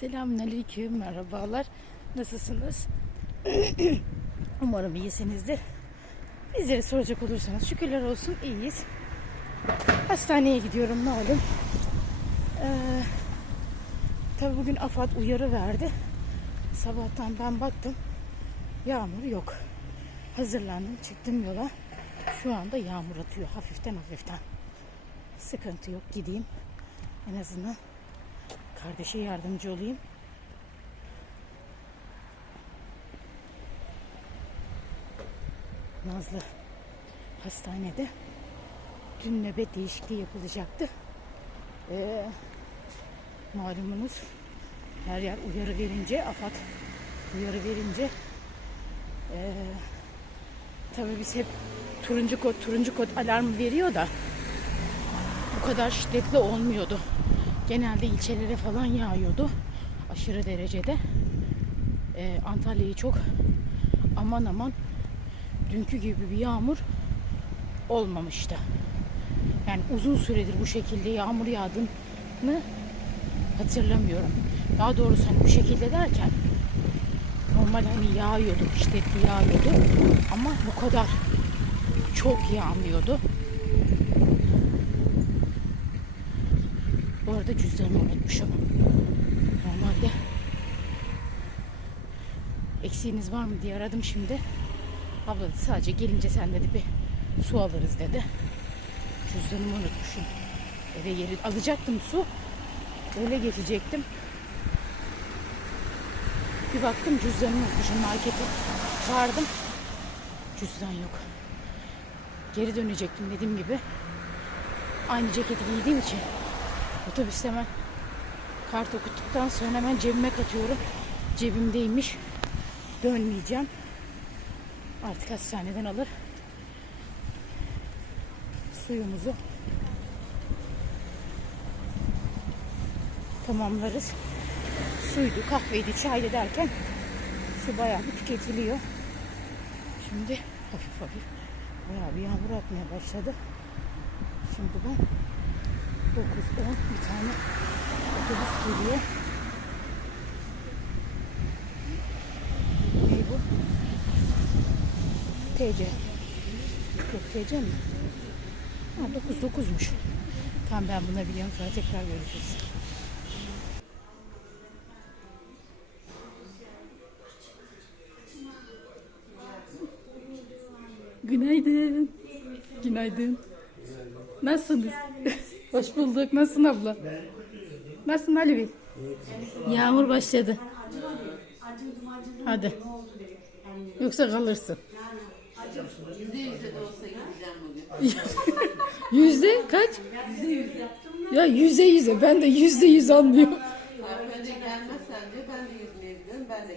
Selamünaleyküm, merhabalar. Nasılsınız? Umarım iyisinizdir. Bizleri soracak olursanız şükürler olsun iyiyiz. Hastaneye gidiyorum malum. Ee, tabii bugün AFAD uyarı verdi. Sabahtan ben baktım. Yağmur yok. Hazırlandım, çıktım yola. Şu anda yağmur atıyor hafiften hafiften. Sıkıntı yok, gideyim. En azından kardeşe yardımcı olayım. Nazlı hastanede dün nöbet değişikliği yapılacaktı. Ee, malumunuz her yer uyarı verince, AFAD uyarı verince ee, tabii biz hep turuncu kod, turuncu kod alarmı veriyor da bu kadar şiddetli olmuyordu. Genelde ilçelere falan yağıyordu. Aşırı derecede. Ee, Antalya'yı çok aman aman dünkü gibi bir yağmur olmamıştı. Yani uzun süredir bu şekilde yağmur yağdığını hatırlamıyorum. Daha doğrusu hani bu şekilde derken normal hani yağıyordu, şiddetli yağıyordu ama bu kadar çok yağmıyordu. Bu arada cüzdanımı unutmuşum. Normalde eksiğiniz var mı diye aradım şimdi. Abla dedi, sadece gelince sen dedi bir su alırız dedi. Cüzdanımı unutmuşum. Eve geri alacaktım su. Öyle geçecektim. Bir baktım cüzdanımı unutmuşum markete. Çağırdım. Cüzdan yok. Geri dönecektim dediğim gibi. Aynı ceketi giydiğim için otobüste hemen kart okuttuktan sonra hemen cebime katıyorum. Cebimdeymiş. Dönmeyeceğim. Artık hastaneden alır. Suyumuzu tamamlarız. Suydu, kahveydi, çaydı derken su bayağı bir tüketiliyor. Şimdi hafif hafif bayağı bir yağmur atmaya başladı. Şimdi ben 9, 10 bir tane otobüs geliyor. Ne bu? TC. Yok TC mi? Ha 9 9'muş. Tamam ben buna biliyorum sonra tekrar görüşürüz. Günaydın. Günaydın. Nasılsınız? Hoş bulduk. Nasılsın abla? Nasılsın Ali Bey? Yağmur başladı. Hadi. Yoksa kalırsın. Yüzde kaç? Ya yüzde yüze. Ben de yüzde yüz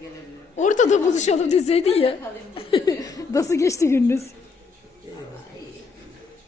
gelebilirim. Ortada buluşalım deseydin ya. Nasıl geçti gününüz?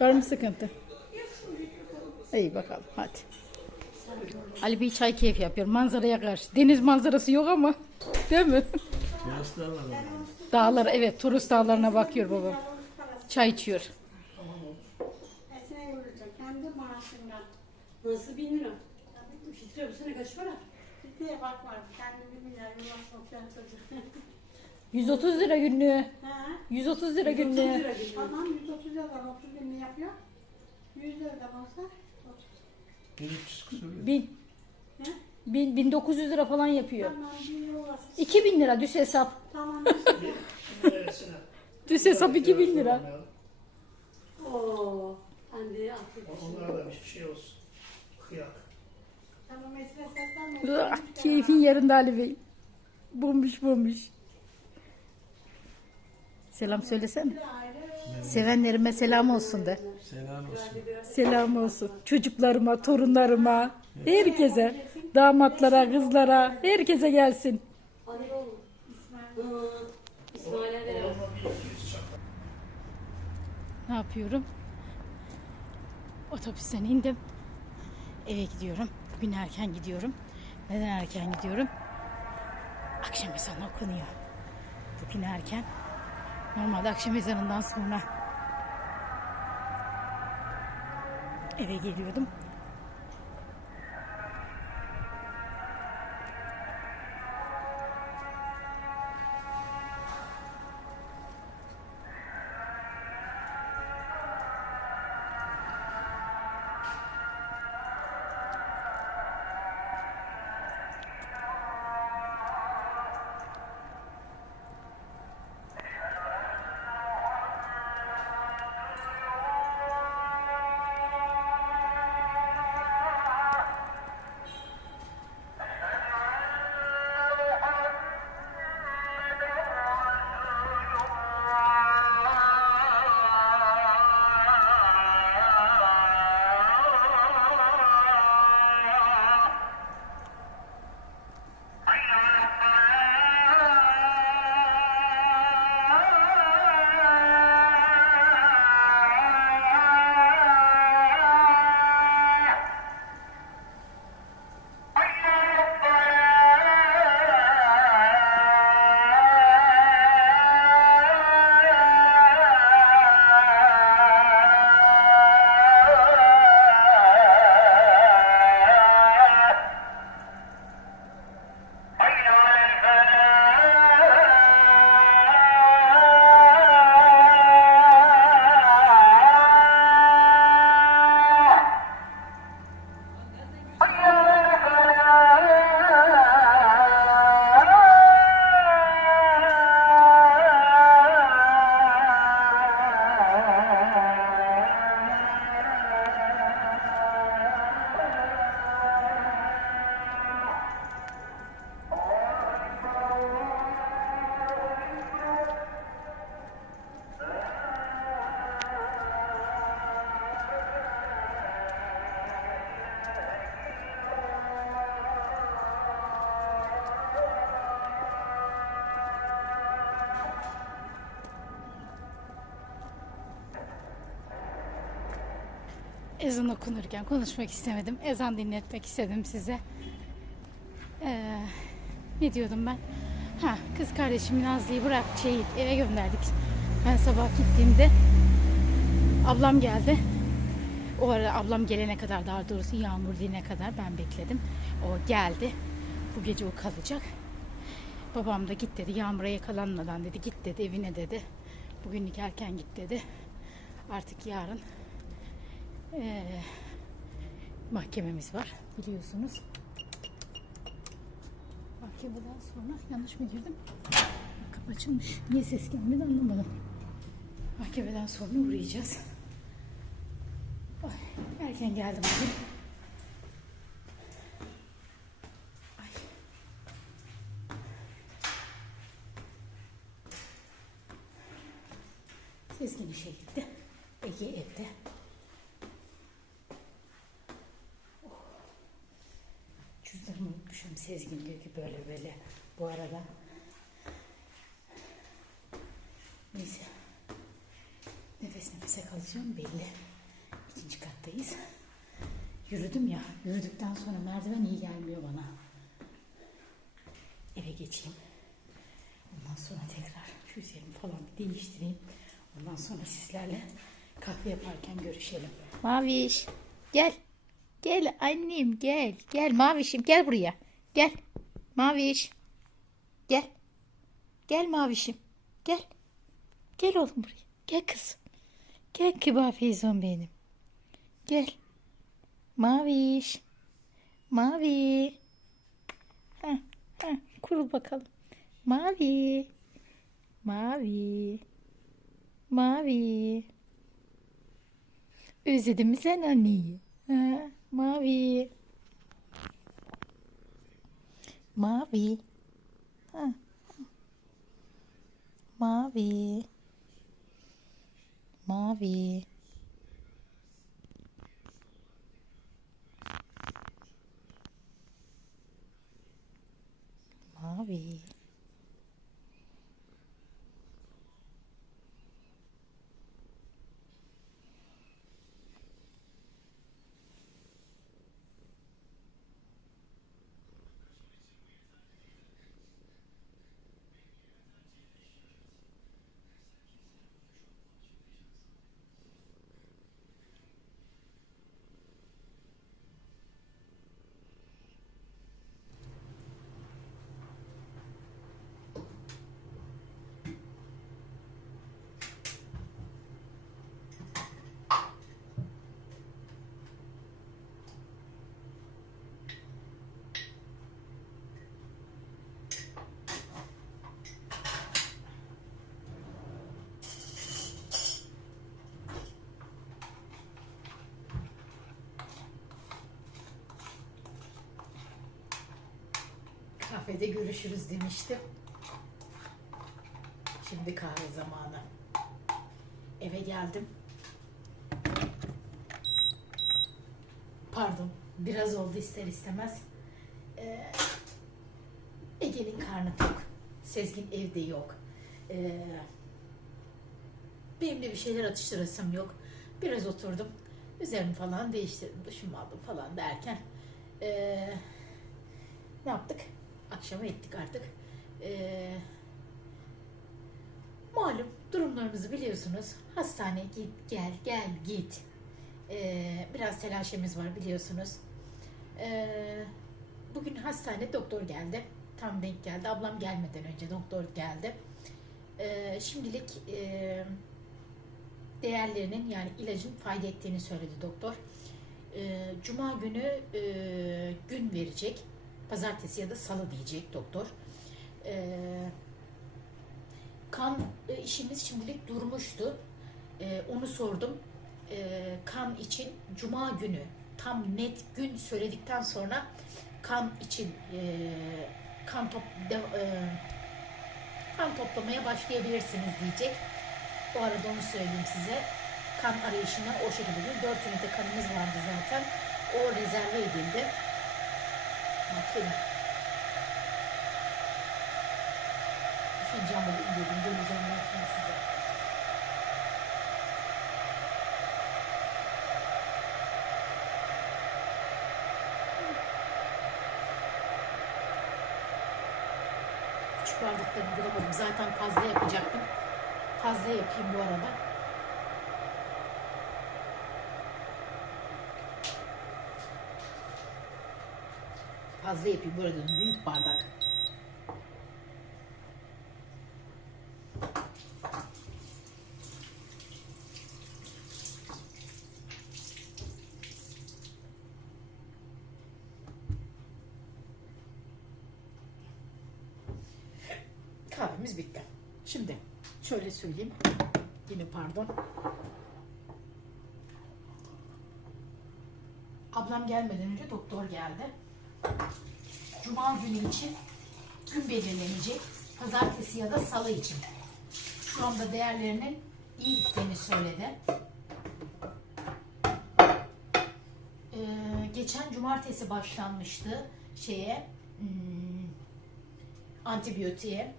Var mı sıkıntı? İyi bakalım hadi. Ali Bey çay keyif yapıyor manzaraya karşı. Deniz manzarası yok ama değil mi? Turist dağları. Dağlar evet turist dağlarına bakıyor babam. Çay içiyor. Esine vuracak. Hem de maaşından. Nasıl bin lira? Fitre 130 lira günlüğü. Ha? 130 lira 130 günlüğü. Tamam 130 liradan 30 bin yapıyor. 100 liradan olsa 1300 küsur. ya. Bin, He? bin, 1900 lira falan yapıyor. Tamam, bin 2000 lira düz hesap. Tamam. Neresine? Düz hesap 2000 lira. Oo. Onlar da hiçbir şey olsun. Kıyak. Tamam Ah, keyfin yerinde Ali Bey. Bombiş bombiş. Selam söylesene. Ayrı Sevenlerime selam olsun de. Selam olsun. Selam olsun. Çocuklarıma, torunlarıma, herkese, damatlara, kızlara, herkese gelsin. Ne yapıyorum? Otobüsten indim. Eve gidiyorum. Bugün erken gidiyorum. Neden erken gidiyorum? Akşam ezanı okunuyor. Bugün erken. Normalde akşam ezanından sonra eve geliyordum. Ezan okunurken konuşmak istemedim. Ezan dinletmek istedim size. Ee, ne diyordum ben? Ha, kız kardeşim Nazlı'yı bırak şey eve gönderdik. Ben sabah gittiğimde ablam geldi. O arada ablam gelene kadar daha doğrusu yağmur dinene kadar ben bekledim. O geldi. Bu gece o kalacak. Babam da git dedi. Yağmura yakalanmadan dedi. Git dedi evine dedi. Bugünlük erken git dedi. Artık yarın eee, mahkememiz var biliyorsunuz. Mahkemeden sonra yanlış mı girdim? Kapı açılmış. Niye ses gelmedi anlamadım. Mahkemeden sonra uğrayacağız. Ay, erken geldim bugün. Sezgin işe gitti. Ege evde. Oh. Cüzdanımı unutmuşum. Sezgin diyor ki böyle böyle. Bu arada. Neyse. Nefes nefese kalacağım belli. İkinci kattayız. Yürüdüm ya. Yürüdükten sonra merdiven iyi gelmiyor bana. Eve geçeyim. Ondan sonra tekrar şu üzerimi falan bir değiştireyim. Ondan sonra sizlerle kahve yaparken görüşelim. Maviş gel. Gel annem gel. Gel Mavişim gel buraya. Gel. Maviş. Gel. Gel Mavişim. Gel. Gel oğlum buraya. Gel kızım. Gel kibar Feyzon benim. Gel. Maviş. Mavi. Ha, ha, kurul bakalım. Mavi. Mavi. Mavi. Özledin mi sen anneyi? Ha, mavi. Mavi. Ha. Mavi. Mavi. Mavi. Kafede görüşürüz demiştim. Şimdi kahve zamanı. Eve geldim. Pardon, biraz oldu ister istemez. Ee, Ege'nin karnı tok. Sezgin evde yok. Ee, benim de bir şeyler atıştırasım yok. Biraz oturdum. Üzerimi falan değiştirdim. Duşumu aldım falan derken. ee, ne yaptık? Akşama ettik artık. Ee, malum durumlarımızı biliyorsunuz. Hastane git gel gel git. Ee, biraz telaşemiz var biliyorsunuz. Ee, bugün hastane doktor geldi. Tam denk geldi. Ablam gelmeden önce doktor geldi. Ee, şimdilik e, değerlerinin yani ilacın fayda ettiğini söyledi doktor. Ee, Cuma günü e, gün verecek. Pazartesi ya da salı diyecek doktor. Ee, kan e, işimiz şimdilik durmuştu. Ee, onu sordum. Ee, kan için Cuma günü tam net gün söyledikten sonra kan için e, kan top de- e, kan toplamaya başlayabilirsiniz diyecek. O arada onu söyleyeyim size. Kan arayışına o şekilde 4 ünite kanımız vardı zaten. O rezerve edildi. Bakayım. Fincanla bir indirelim. Döneceğim bakayım size. Küçük bardakta bulamadım. Zaten fazla yapacaktım. Fazla yapayım bu arada. Fazla yapayım bu arada. Büyük bardak. Kahvemiz bitti. Şimdi şöyle söyleyeyim. Yine pardon. Ablam gelmeden önce doktor geldi. Cuma günü için gün belirlenecek. Pazartesi ya da salı için. Şu anda değerlerinin iyi gittiğini söyledi. Ee, geçen cumartesi başlanmıştı şeye hmm, antibiyotiğe.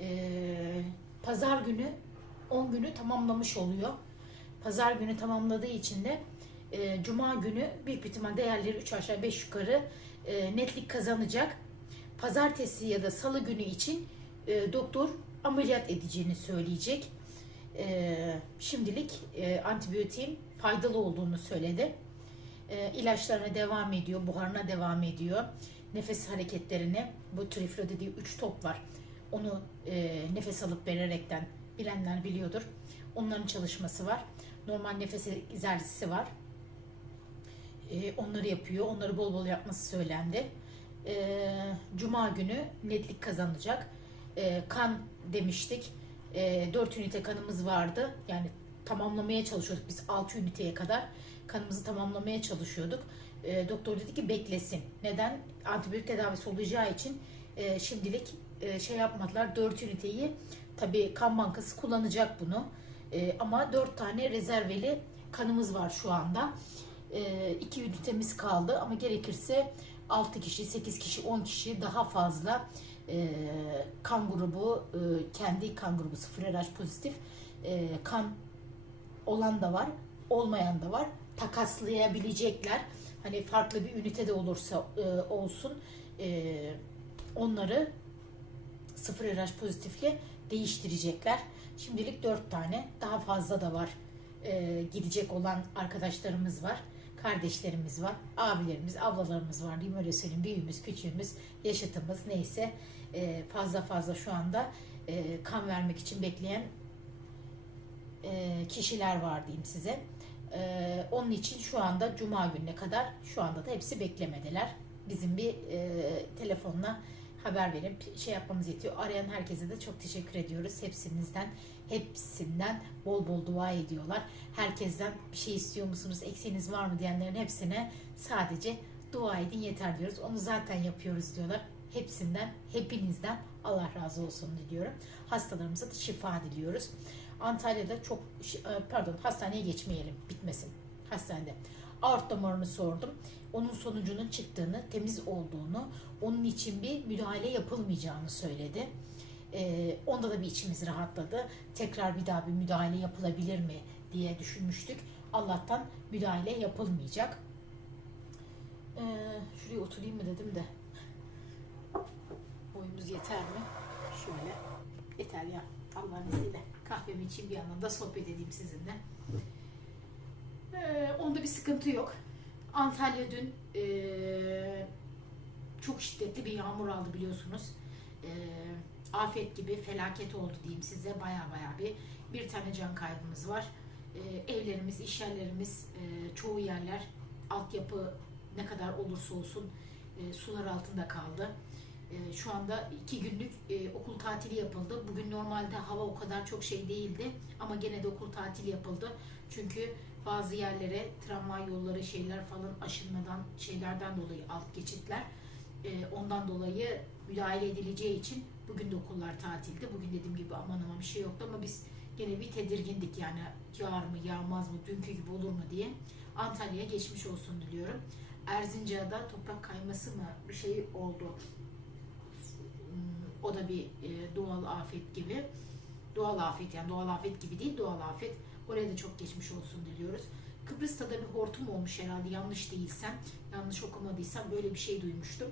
Ee, pazar günü 10 günü tamamlamış oluyor. Pazar günü tamamladığı için de e, cuma günü bir ihtimal değerleri 3 aşağı 5 yukarı e, netlik kazanacak. Pazartesi ya da salı günü için e, doktor ameliyat edeceğini söyleyecek. E, şimdilik e, antibiyotiğin faydalı olduğunu söyledi. E, ilaçlarına devam ediyor, buharına devam ediyor. Nefes hareketlerini, bu triflo dediği 3 top var. Onu e, nefes alıp vererekten bilenler biliyordur. Onların çalışması var. Normal nefes egzersizi var. E, onları yapıyor. Onları bol bol yapması söylendi. E, Cuma günü netlik kazanacak. E, kan demiştik. E, 4 ünite kanımız vardı. Yani tamamlamaya çalışıyorduk biz 6 üniteye kadar. Kanımızı tamamlamaya çalışıyorduk. Doktor dedi ki beklesin. Neden? Antibiyotik tedavisi olacağı için e, şimdilik e, şey yapmadılar. 4 üniteyi tabii kan bankası kullanacak bunu. Ama 4 tane rezerveli kanımız var şu anda. 2 ünitemiz kaldı ama gerekirse 6 kişi, 8 kişi, 10 kişi daha fazla e, kan grubu, e, kendi kan grubu 0 RH pozitif e, kan olan da var, olmayan da var. Takaslayabilecekler. Hani farklı bir ünite de olursa olsun onları 0 RH pozitifle değiştirecekler. Şimdilik 4 tane, daha fazla da var. Gidecek olan arkadaşlarımız var. Kardeşlerimiz var, abilerimiz, ablalarımız var diyeyim öyle söyleyeyim. Büyüğümüz, küçüğümüz, yaşıtımız neyse e, fazla fazla şu anda e, kan vermek için bekleyen e, kişiler var diyeyim size. Onun için şu anda Cuma gününe kadar şu anda da hepsi beklemedeler. Bizim bir e, telefonla haber verip şey yapmamız yetiyor. Arayan herkese de çok teşekkür ediyoruz. Hepsinizden, hepsinden bol bol dua ediyorlar. Herkesten bir şey istiyor musunuz, eksiğiniz var mı diyenlerin hepsine sadece dua edin yeter diyoruz. Onu zaten yapıyoruz diyorlar. Hepsinden, hepinizden Allah razı olsun diliyorum. Hastalarımıza da şifa diliyoruz. Antalya'da çok, pardon hastaneye geçmeyelim, bitmesin. Hastanede. Aort damarını sordum. Onun sonucunun çıktığını, temiz olduğunu, onun için bir müdahale yapılmayacağını söyledi. Ee, onda da bir içimiz rahatladı. Tekrar bir daha bir müdahale yapılabilir mi diye düşünmüştük. Allah'tan müdahale yapılmayacak. Ee, şuraya oturayım mı dedim de. Boyumuz yeter mi? Şöyle. Yeter ya. Allah'ın izniyle. Kahvemi için bir yandan da sohbet edeyim sizinle. Ee, onda bir sıkıntı yok. Antalya dün ee, çok şiddetli bir yağmur aldı biliyorsunuz. Ee, afet gibi felaket oldu diyeyim size. Baya baya bir bir tane can kaybımız var. Ee, evlerimiz, iş yerlerimiz, ee, çoğu yerler altyapı ne kadar olursa olsun e, sular altında kaldı. E, şu anda iki günlük e, okul tatili yapıldı. Bugün normalde hava o kadar çok şey değildi ama gene de okul tatili yapıldı. Çünkü bazı yerlere tramvay yolları şeyler falan aşınmadan şeylerden dolayı alt geçitler e, ondan dolayı müdahale edileceği için bugün de okullar tatildi. Bugün dediğim gibi aman aman bir şey yoktu ama biz gene bir tedirgindik yani yağar mı yağmaz mı dünkü gibi olur mu diye. Antalya'ya geçmiş olsun diliyorum. Erzincan'da toprak kayması mı bir şey oldu. O da bir e, doğal afet gibi. Doğal afet yani doğal afet gibi değil doğal afet. Oraya da çok geçmiş olsun diliyoruz. Kıbrıs'ta da bir hortum olmuş herhalde yanlış değilsem. Yanlış okumadıysam böyle bir şey duymuştum.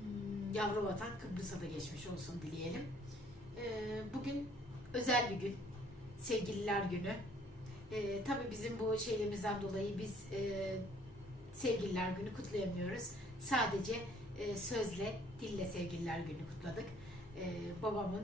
Hmm, yavru vatan Kıbrıs'a da geçmiş olsun dileyelim. Ee, bugün özel bir gün. Sevgililer günü. Ee, tabii bizim bu şeylerimizden dolayı biz e, sevgililer günü kutlayamıyoruz. Sadece e, sözle, dille sevgililer günü kutladık. Ee, babamın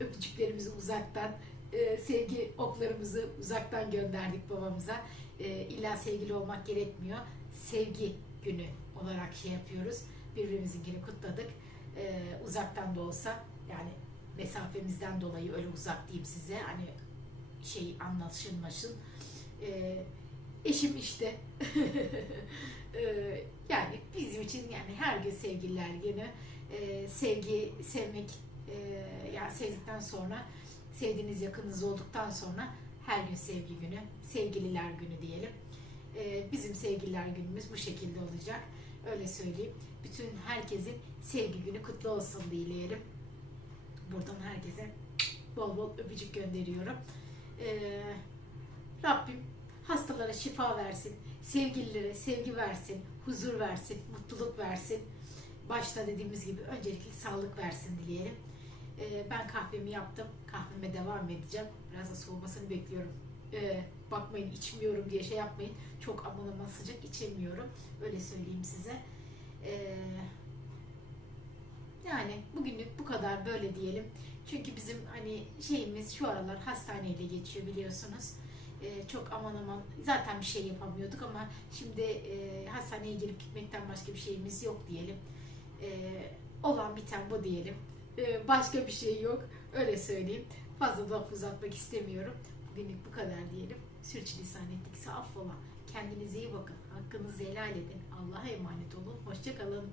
öpücüklerimizi uzaktan, e, sevgi oklarımızı uzaktan gönderdik babamıza. E, illa sevgili olmak gerekmiyor. Sevgi günü olarak şey yapıyoruz. Birbirimizinkini kutladık. E, uzaktan da olsa yani mesafemizden dolayı öyle uzak diyeyim size. Hani şey anlaşılmasın. E, eşim işte. E, yani bizim için yani her gün sevgililer günü. E, sevgi, sevmek yani sevdikten sonra sevdiğiniz yakınınız olduktan sonra her gün sevgi günü, sevgililer günü diyelim. E, bizim sevgililer günümüz bu şekilde olacak. Öyle söyleyeyim. Bütün herkesin sevgi günü kutlu olsun dileyelim. Buradan herkese bol bol öpücük gönderiyorum. E, Rabbim hastalara şifa versin, sevgililere sevgi versin, huzur versin, mutluluk versin. Başta dediğimiz gibi öncelikle sağlık versin dileyelim. Ee, ben kahvemi yaptım. Kahveme devam edeceğim. Biraz da soğumasını bekliyorum. Ee, bakmayın içmiyorum diye şey yapmayın. Çok aman aman sıcak içemiyorum. Öyle söyleyeyim size. Ee, yani bugünlük bu kadar böyle diyelim. Çünkü bizim hani şeyimiz şu aralar hastaneyle geçiyor biliyorsunuz. Ee, çok aman aman zaten bir şey yapamıyorduk ama şimdi e, hastaneye girip gitmekten başka bir şeyimiz yok diyelim. Ee, olan biten bu diyelim. Ee, başka bir şey yok. Öyle söyleyeyim. Fazla da uzatmak istemiyorum. Bugünlük bu kadar diyelim. Sürçülisan ettikse affola. Kendinize iyi bakın. Hakkınızı helal edin. Allah'a emanet olun. Hoşçakalın.